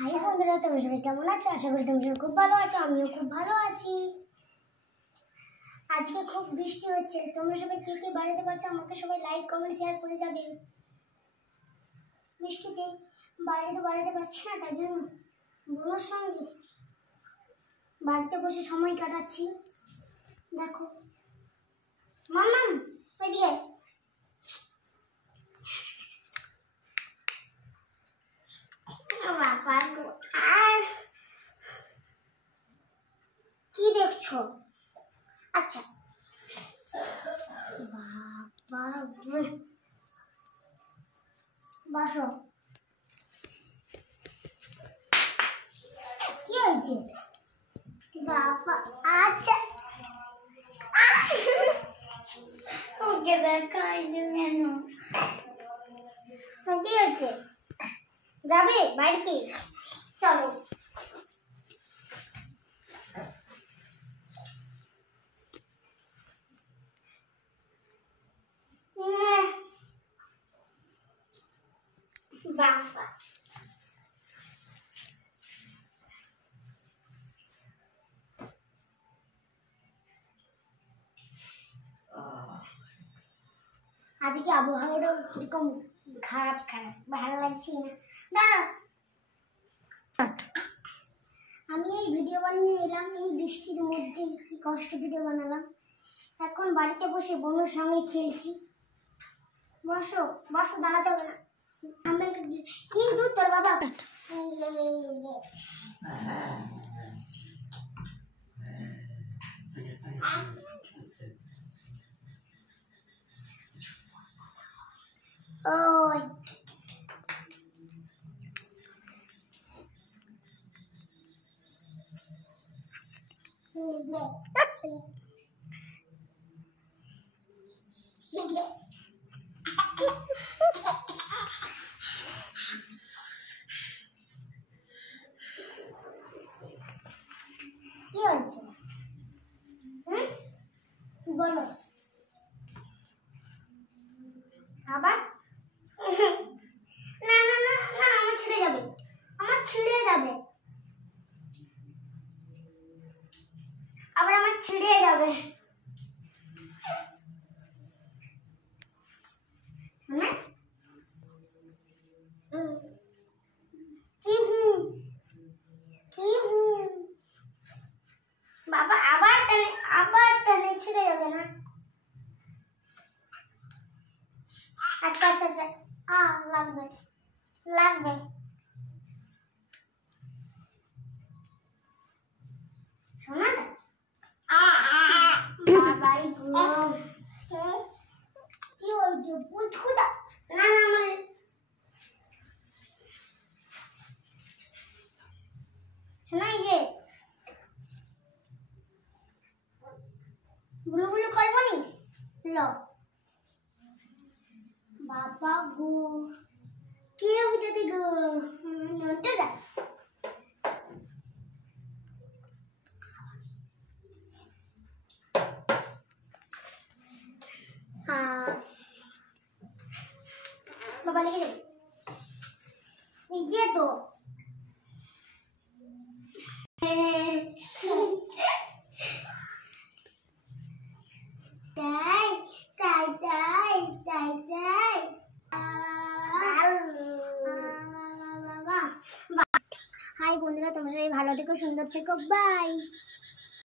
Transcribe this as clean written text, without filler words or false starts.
High বন্ধুরা, তোমরা সবাই কেমন আছো? আশা করি তোমরা সবাই খুব ভালো আছো। আমিও খুব ভালো আছি। আজকে খুব বৃষ্টি হচ্ছে। তোমরা সবাই কে কে বাড়িতে পারছো আমাকে সবাই লাইক কমেন্ট শেয়ার করে যাবে। বৃষ্টিতে বাইরে তো বাড়াতে পারছি না, তাই জন্য বোনের সঙ্গে বাড়িতে বসে সময় কাটাচ্ছি। দেখো মাম্মাম এদিকে। বাবা গো, আর কি দেখছো? আচ্ছা বাবা বসো। কি হয়েছে বাবা? আচ্ছা ওকে দেখাই কেন? কি হয়েছে? যাবে বাড়িতে? চলো। বাবা আজকে আবহাওয়াটা কিরকম খারাপ খারাপ, ভালো লাগছে না। দাঁড়াও, আমি এই ভিডিও বানিয়ে এলাম এই বৃষ্টির মধ্যে। কি কষ্ট ভিডিও বানালাম। এখন বাড়িতে বসে বোনের সঙ্গে খেলছি। বসো বসো, দাঁড়াতে হবে না। কিন্তু তোর বাবা ওই কি হয়েছে বলো আবার? না না না না, আমার ছিঁড়ে যাবে, আমার ছিঁড়ে যাবে, আবার আমার ছিঁড়ে যাবে। কি হুম কি হুম বাবা, আবার টানে ছিঁড়ে যাবে না? আচ্ছা আচ্ছা আচ্ছা, লাগবে লাগবে। শোনা না বাবাই গো, কি হয়েছে? ভূত খুদা? না না, আমার শোনাই যে বুলু বুলু করবো নি। লো বাবা গো, কে বুঝাতে গো? নন্টে দা বাবা লেগে যাবে নিজে তো। তাই তাই তাই তাই তাই হাই বন্ধুরা, তোমরা সবাই ভালো থেকো, সুন্দর থেকো, বাই।